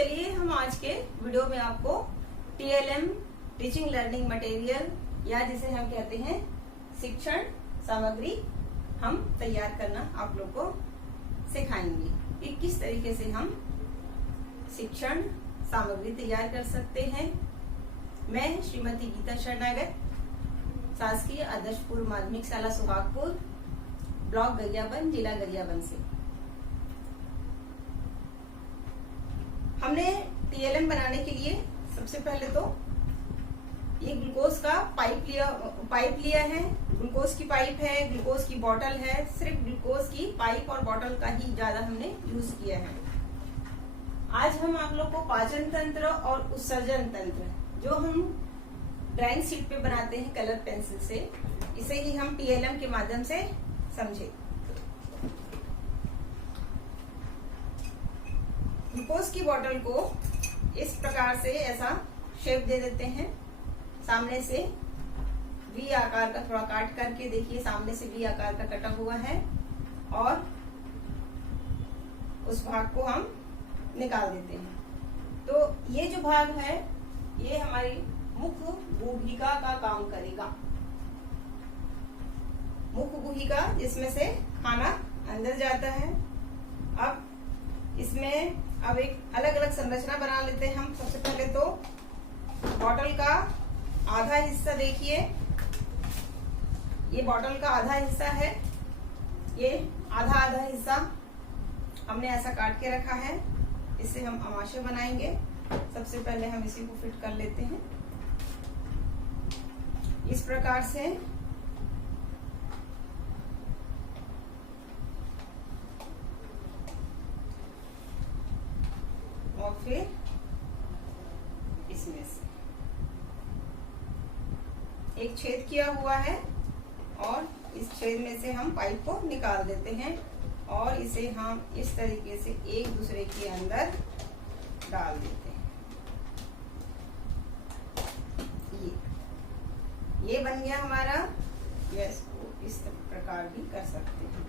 चलिए हम आज के वीडियो में आपको TLM टीचिंग लर्निंग मटेरियल या जिसे हम कहते हैं शिक्षण सामग्री हम तैयार करना आप लोग को सिखाएंगे कि किस तरीके से हम शिक्षण सामग्री तैयार कर सकते हैं। मैं श्रीमती गीता शरणागत, शासकीय आदर्श पूर्व माध्यमिक शाला सुहागपुर, ब्लॉक गरियाबंद, जिला गरियाबंद से। हमने TLM बनाने के लिए सबसे पहले तो ये ग्लूकोज का पाइप लिया है। ग्लूकोज की पाइप है, ग्लूकोज की बोतल है। सिर्फ ग्लूकोज की पाइप और बोतल का ही ज्यादा हमने यूज किया है। आज हम आप लोग को पाचन तंत्र और उत्सर्जन तंत्र जो हम ड्राइंग शीट पे बनाते हैं कलर पेंसिल से, इसे ही हम TLM के माध्यम से समझे। ग्लूकोज की बोतल को इस प्रकार से ऐसा शेप दे देते हैं। सामने से वी आकार का थोड़ा काट करके देखिए, सामने से वी आकार का कटा हुआ है और उस भाग को हम निकाल देते हैं। तो ये जो भाग है ये हमारी मुख गुहिका का काम करेगा। मुख गुहिका जिसमें से खाना अंदर जाता है। अब इसमें एक अलग अलग संरचना बना लेते हैं हम। सबसे पहले तो बॉटल का आधा हिस्सा देखिए, ये बॉटल का आधा हिस्सा है। ये आधा हिस्सा हमने ऐसा काट के रखा है। इससे हम अमाशय बनाएंगे। सबसे पहले हम इसी को फिट कर लेते हैं इस प्रकार से। और फिर इसमें से एक छेद किया हुआ है और इस छेद में से हम पाइप को निकाल देते हैं और इसे हम इस तरीके से एक दूसरे के अंदर डाल देते हैं। ये बन गया हमारा। इसको इस प्रकार भी कर सकते हैं।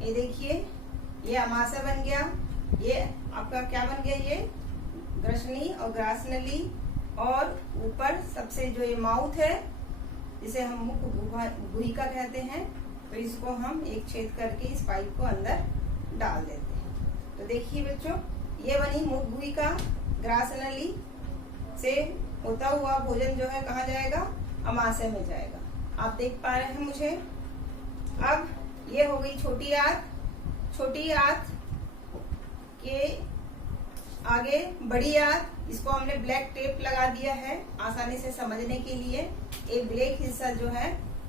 ये देखिए, ये अमाशय बन गया। ये आपका क्या बन गया? ये ग्रसनी और ग्रासनली, और ऊपर सबसे जो ये माउथ है जिसे हम मुख गुहिका कहते हैं, तो इसको हम एक छेद करके इस पाइप को अंदर डाल देते हैं। तो देखिए बच्चों, ये बनी मुख गुहिका। ग्रासनली से होता हुआ भोजन जो है कहाँ जाएगा? अमाशय में जाएगा। आप देख पा रहे हैं मुझे। अब ये हो गई छोटी आंत। छोटी आंत के आगे बड़ी आंत। इसको हमने ब्लैक टेप लगा दिया है आसानी से समझने के लिए। ये ब्लैक हिस्सा जो है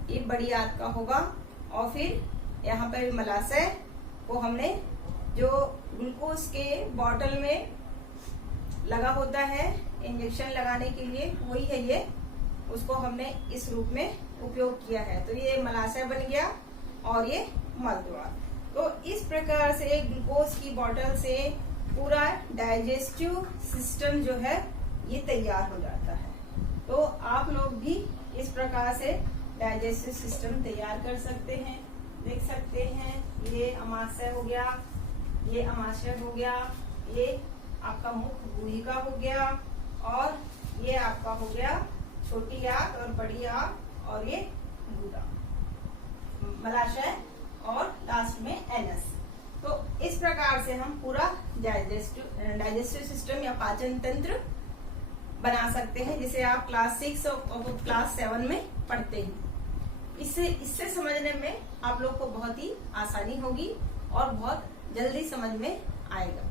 ये बड़ी आंत का होगा। और फिर यहाँ पर मलाशय को हमने जो ग्लूकोज के बॉटल में लगा होता है इंजेक्शन लगाने के लिए, वही है ये। उसको हमने इस रूप में उपयोग किया है। तो ये मलाशय बन गया और ये मलद्वार। तो इस प्रकार से ग्लूकोज की बोतल से पूरा डाइजेस्टिव सिस्टम जो है ये तैयार हो जाता है। तो आप लोग भी इस प्रकार से डाइजेस्टिव सिस्टम तैयार कर सकते हैं। देख सकते हैं, ये अमाशय हो गया, ये अमाशय हो गया, ये आपका मुख गुहिका हो गया, और ये आपका हो गया छोटी आंत और बड़ी आंत, और ये गुदा मलाशय, और लास्ट में एनस। तो इस प्रकार से हम पूरा डाइजेस्टिव सिस्टम या पाचन तंत्र बना सकते हैं, जिसे आप क्लास 6 और क्लास 7 में पढ़ते हैं। इससे समझने में आप लोग को बहुत ही आसानी होगी और बहुत जल्दी समझ में आएगा।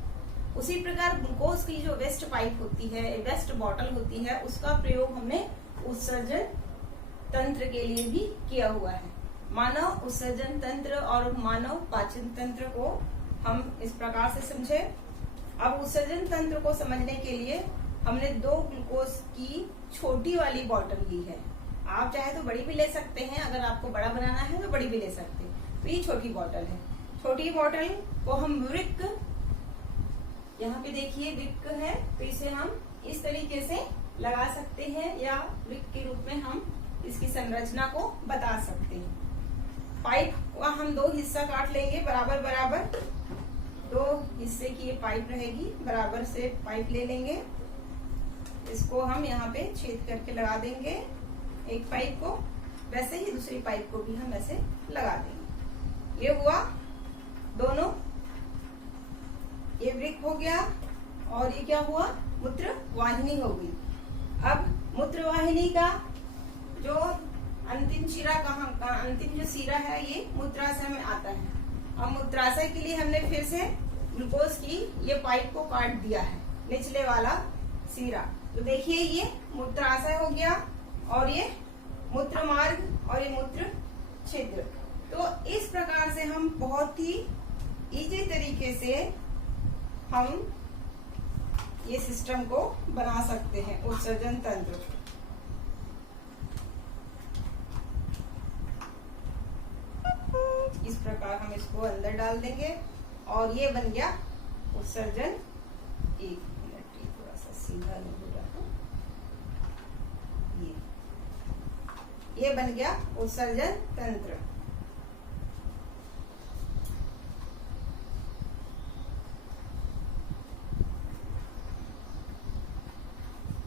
उसी प्रकार ग्लूकोज की जो वेस्ट पाइप होती है, वेस्ट बॉटल होती है, उसका प्रयोग हमने उत्सर्जन तंत्र के लिए भी किया हुआ है। मानव उत्सर्जन तंत्र और मानव पाचन तंत्र को हम इस प्रकार से समझे। अब उत्सर्जन तंत्र को समझने के लिए हमने 2 ग्लूकोज की छोटी वाली बोतल ली है। आप चाहे तो बड़ी भी ले सकते हैं, अगर आपको बड़ा बनाना है तो बड़ी भी ले सकते हैं। तो ये छोटी बोतल है। छोटी बोतल को हम वृक्क, यहाँ पे देखिए वृक्क है, तो इसे हम इस तरीके से लगा सकते हैं या वृक्क के रूप में हम इसकी संरचना को बता सकते हैं। पाइप का हम 2 हिस्सा काट लेंगे बराबर बराबर। दो हिस्से की ये पाइप रहेगी, बराबर से पाइप ले लेंगे, इसको हम यहाँ पे छेद करके लगा देंगे एक पाइप को, वैसे ही दूसरी पाइप को भी हम ऐसे लगा देंगे। ये हुआ दोनों, ये वृक्क हो गया और ये क्या हुआ, मूत्र वाहिनी हो गई। अब मूत्र वाहिनी का जो अंतिम शिरा अंतिम जो शिरा है ये मूत्राशय में आता है। अब मूत्राशय के लिए हमने फिर से ग्लूकोज की ये पाइप को काट दिया है, निचले वाला शिरा। तो देखिए ये मूत्राशय हो गया और ये मूत्र मार्ग और ये मूत्र छिद्र। तो इस प्रकार से हम बहुत ही इजी तरीके से हम ये सिस्टम को बना सकते हैं, उत्सर्जन तंत्र। इस प्रकार हम इसको अंदर डाल देंगे और ये बन गया उत्सर्जन। एक मिनट, थोड़ा सा सीधा नहीं हो रहा, ये बन गया उत्सर्जन तंत्र।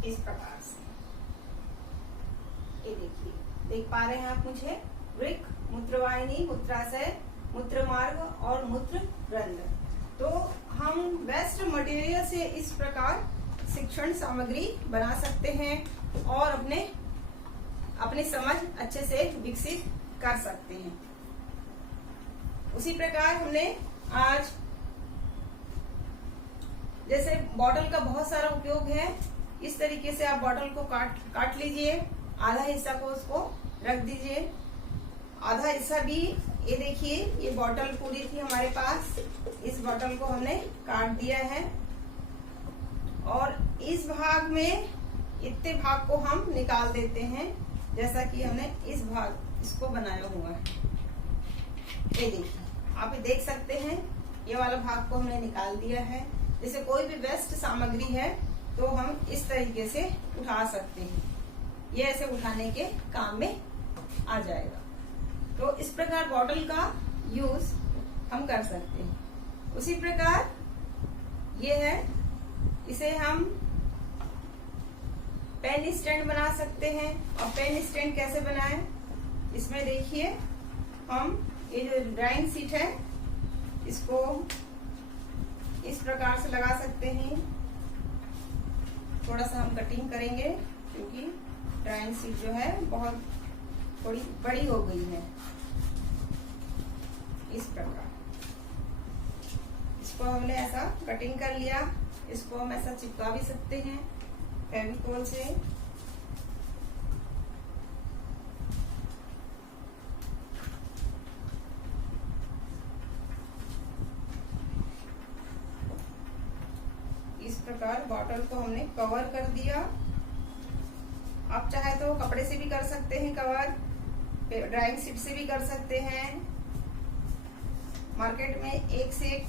इस प्रकार से ये देखिए, देख पा रहे हैं आप मुझे, वृक्क, मूत्रवाहिनी, मूत्राशय, मूत्र मार्ग और मूत्र रंध्र। तो हम वेस्ट मटेरियल से इस प्रकार शिक्षण सामग्री बना सकते हैं और अपनी समझ अच्छे से विकसित कर सकते हैं। उसी प्रकार हमने आज जैसे बॉटल का बहुत सारा उपयोग है, इस तरीके से आप बॉटल को काट लीजिए, आधा हिस्सा को उसको रख दीजिए, आधा हिस्सा भी, ये देखिए ये बॉटल पूरी थी हमारे पास, इस बॉटल को हमने काट दिया है और इस भाग में इतने भाग को हम निकाल देते हैं, जैसा कि हमने इस भाग इसको बनाया हुआ है। ये देखिए, आप ये देख सकते हैं, ये वाला भाग को हमने निकाल दिया है। जैसे कोई भी वेस्ट सामग्री है तो हम इस तरीके से उठा सकते हैं, ये ऐसे उठाने के काम में आ जाएगा। तो इस प्रकार बॉटल का यूज हम कर सकते हैं। उसी प्रकार ये है, इसे हम पेन स्टैंड बना सकते हैं। और पेन स्टैंड कैसे बनाएं, इसमें देखिए हम ये जो ड्राइंग शीट है इसको इस प्रकार से लगा सकते हैं। थोड़ा सा हम कटिंग करेंगे क्योंकि ड्राइंग शीट जो है बहुत थोड़ी बड़ी हो गई है। इस प्रकार इसको हमने ऐसा कटिंग कर लिया, इसको हम ऐसा चिपका भी सकते हैं फेविकोल से। इस प्रकार बॉटल को हमने कवर कर दिया। आप चाहे तो कपड़े से भी कर सकते हैं कवर, ड्राइंग शीट से भी कर सकते हैं। मार्केट में एक से एक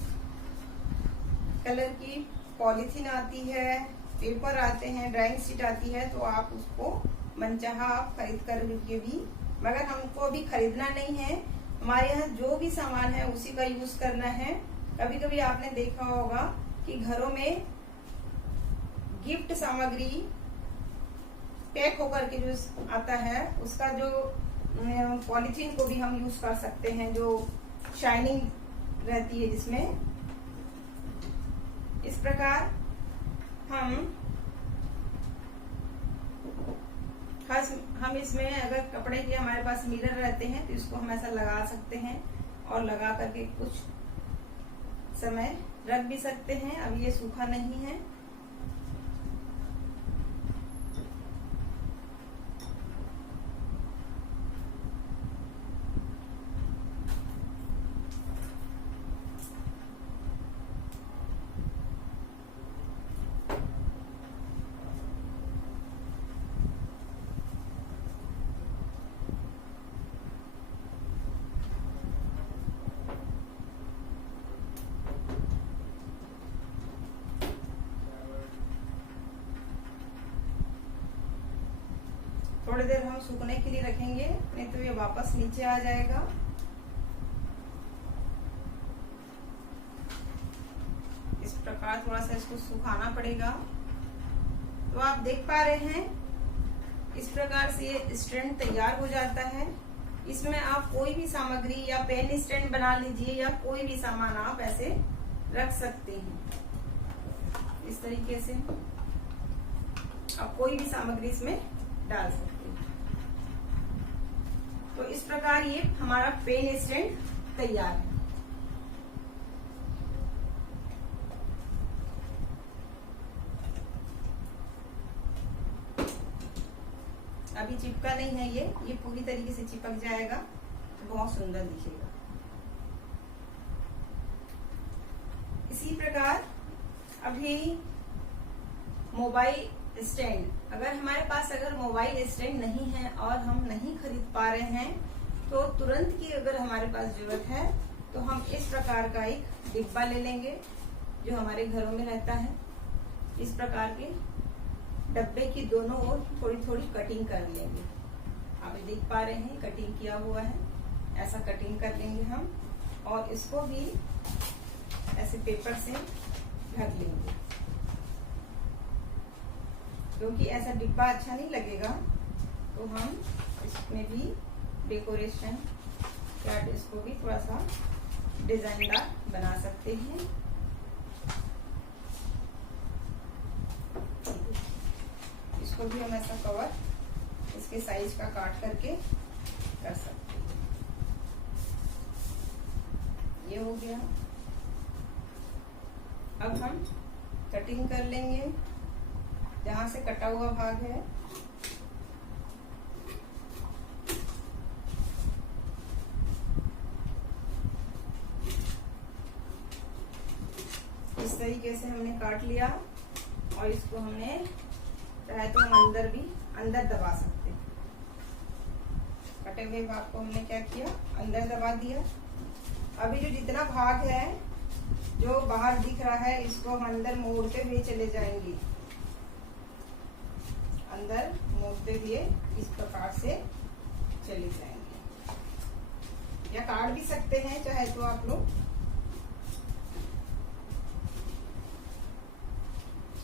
कलर की पॉलीथीन आती है, पेपर आते हैं, ड्राइंग शीट आती है, तो आप उसको मनचाहा खरीद कर के भी, मगर हमको अभी खरीदना नहीं है, हमारे यहाँ जो भी सामान है उसी का यूज करना है। कभी कभी आपने देखा होगा कि घरों में गिफ्ट सामग्री पैक होकर के जो आता है उसका जो पॉलीथीन को भी हम यूज कर सकते हैं, जो शाइनिंग रहती है जिसमें। इस प्रकार हम इसमें अगर कपड़े के हमारे पास मिरर रहते हैं तो इसको हम ऐसा लगा सकते हैं और लगा करके कुछ समय रख भी सकते हैं। अब ये सूखा नहीं है। थोड़ी देर हम सूखने के लिए रखेंगे, नहीं तो ये वापस नीचे आ जाएगा। प्रकार थोड़ा सा इसको सुखाना पड़ेगा। तो आप देख पा रहे हैं इस प्रकार से ये स्टैंड तैयार हो जाता है। इसमें आप कोई भी सामग्री या पेन स्टैंड बना लीजिए या कोई भी सामान आप ऐसे रख सकते हैं। इस तरीके से आप कोई भी सामग्री इसमें डाल सकते हैं। तो इस प्रकार ये हमारा पेन स्टैंड तैयार है। अभी चिपका नहीं है, ये पूरी तरीके से चिपक जाएगा तो बहुत सुंदर दिखेगा। इसी प्रकार अभी मोबाइल स्टैंड, अगर हमारे पास अगर मोबाइल स्टैंड नहीं है और हम नहीं खरीद पा रहे हैं तो तुरंत की अगर हमारे पास जरूरत है तो हम इस प्रकार का एक डिब्बा ले लेंगे जो हमारे घरों में रहता है। इस प्रकार के डब्बे की दोनों ओर थोड़ी थोड़ी कटिंग कर लेंगे। आप देख पा रहे हैं कटिंग किया हुआ है, ऐसा कटिंग कर लेंगे हम और इसको भी ऐसे पेपर से ढक लेंगे, क्योंकि ऐसा डिब्बा अच्छा नहीं लगेगा। तो हम इसमें भी डेकोरेशन या इसको भी थोड़ा सा डिजाइनदार बना सकते हैं। इसको भी हम ऐसा कवर इसके साइज का काट करके कर सकते हैं। ये हो गया। अब हम कटिंग कर लेंगे जहां से कटा हुआ भाग है। इस तरीके से हमने काट लिया और इसको हमने चाहे तो हम अंदर दबा सकते हैं। कटे हुए भाग को हमने क्या किया, अंदर दबा दिया। अभी जो जितना भाग है जो बाहर दिख रहा है इसको हम अंदर मोड़ते हुए चले जाएंगे। अंदर मोड़ते हुए इस प्रकार से चले जाएंगे, या काट भी सकते हैं चाहे तो आप लोग।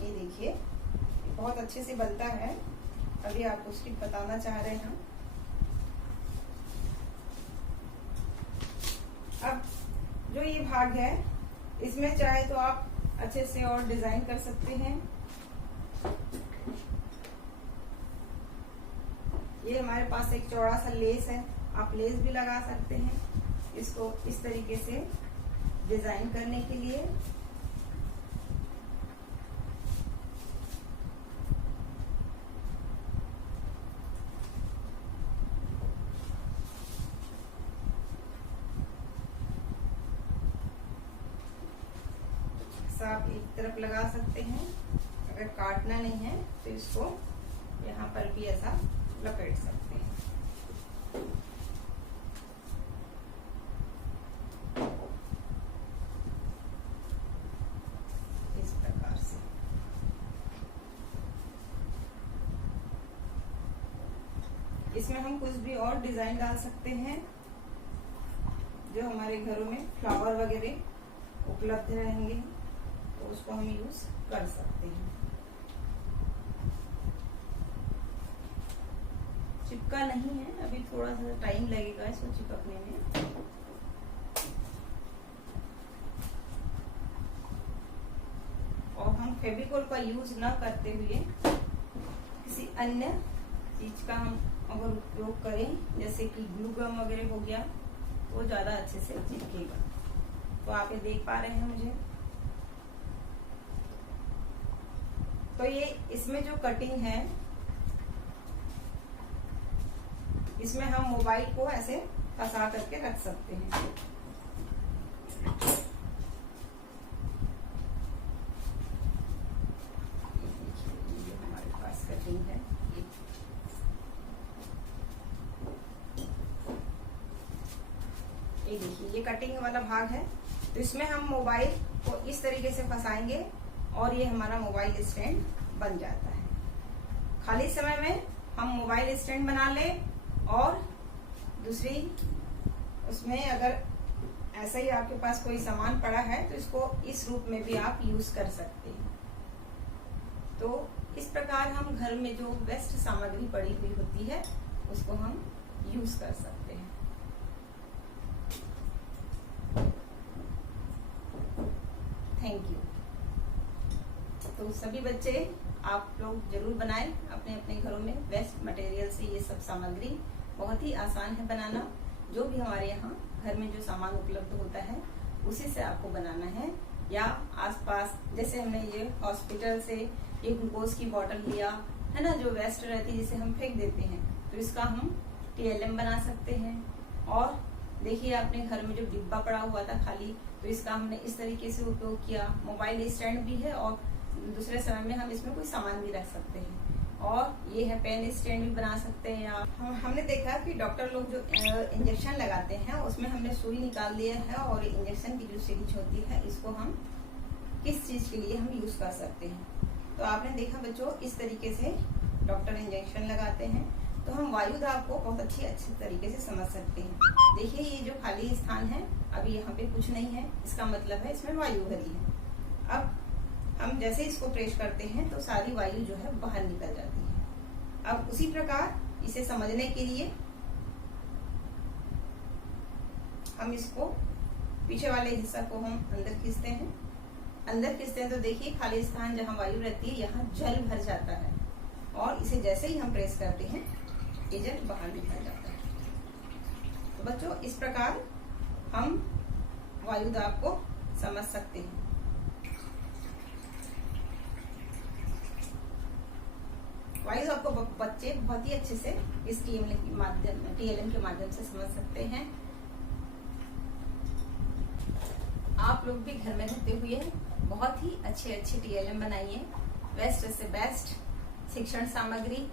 ये देखिए बहुत अच्छे से बनता है। अभी आपको उसकी बताना चाह रहे हैं। अब जो ये भाग है इसमें चाहे तो आप अच्छे से और डिजाइन कर सकते हैं। ये हमारे पास एक चौड़ा सा लेस है, आप लेस भी लगा सकते हैं इसको इस तरीके से डिजाइन करने के लिए। आप एक तरफ लगा सकते हैं, अगर काटना नहीं है तो इसको यहाँ पर भी ऐसा लपेट सकते हैं। इस प्रकार से इसमें हम कुछ भी और डिजाइन डाल सकते हैं। जो हमारे घरों में फ्लावर वगैरह उपलब्ध रहेंगे तो उसको हम यूज कर सकते हैं। चिपका नहीं है, अभी थोड़ा सा टाइम लगेगा इसको चिपकने में। और हम फेविकोल का यूज न करते हुए किसी अन्य चीज का हम अगर उपयोग करें, जैसे कि ग्लू गम वगैरह हो गया, वो ज्यादा अच्छे से चिपकेगा। तो आप ये देख पा रहे हैं मुझे। तो ये इसमें जो कटिंग है इसमें हम मोबाइल को ऐसे फंसा करके रख सकते हैं। ये हमारे पास कटिंग है। ये देखिए ये कटिंग वाला भाग है। तो इसमें हम मोबाइल को इस तरीके से फंसाएंगे और ये हमारा मोबाइल स्टैंड बन जाता है। खाली समय में हम मोबाइल स्टैंड बना ले और दूसरी उसमें अगर ऐसा ही आपके पास कोई सामान पड़ा है तो इसको इस रूप में भी आप यूज कर सकते हैं। तो इस प्रकार हम घर में जो वेस्ट सामग्री पड़ी हुई होती है उसको हम यूज कर सकते हैं। Thank you. तो सभी बच्चे आप लोग जरूर बनाएं अपने अपने घरों में वेस्ट मटेरियल से ये सब सामग्री। बहुत ही आसान है बनाना। जो भी हमारे यहाँ घर में जो सामान उपलब्ध होता है उसी से आपको बनाना है, या आसपास जैसे हमने ये हॉस्पिटल से ये ग्लूकोज की बोतल लिया है ना, जो वेस्ट रहती है जिसे हम फेंक देते हैं, तो इसका हम TLM बना सकते हैं। और देखिए आपने घर में जो डिब्बा पड़ा हुआ था खाली, तो इसका हमने इस तरीके से उपयोग किया। मोबाइल स्टैंड भी है और दूसरे समय में हम इसमें कोई सामान भी रख सकते हैं। और ये है पेन स्टैंड भी बना सकते हैं आप। हमने देखा कि डॉक्टर लोग जो इंजेक्शन लगाते हैं उसमें हमने सुई निकाल दिया है, और इंजेक्शन की जो सीरीज होती है इसको हम किस चीज के लिए हम यूज कर सकते हैं। तो आपने देखा बच्चों, इस तरीके से डॉक्टर इंजेक्शन लगाते हैं, तो हम वायु दाब को बहुत अच्छे तरीके से समझ सकते हैं। देखिए ये जो खाली स्थान है, अभी यहाँ पे कुछ नहीं है, इसका मतलब है इसमें वायु भरी है। अब हम जैसे इसको प्रेस करते हैं तो सारी वायु जो है बाहर निकल जाती है। अब उसी प्रकार इसे समझने के लिए हम इसको पीछे वाले हिस्सा को हम अंदर खींचते हैं। अंदर खींचते हैं तो देखिए खाली स्थान जहाँ वायु रहती है यहाँ जल भर जाता है, और इसे जैसे ही हम प्रेस करते हैं ये जल बाहर निकल जाता है। तो बच्चों इस प्रकार हम वायु दाब को समझ सकते हैं। वायु दाब को बच्चे बहुत ही अच्छे से इस TLM के माध्यम से समझ सकते हैं। आप लोग भी घर में रहते हुए बहुत ही अच्छे TLM बनाइए। वेस्ट से बेस्ट शिक्षण सामग्री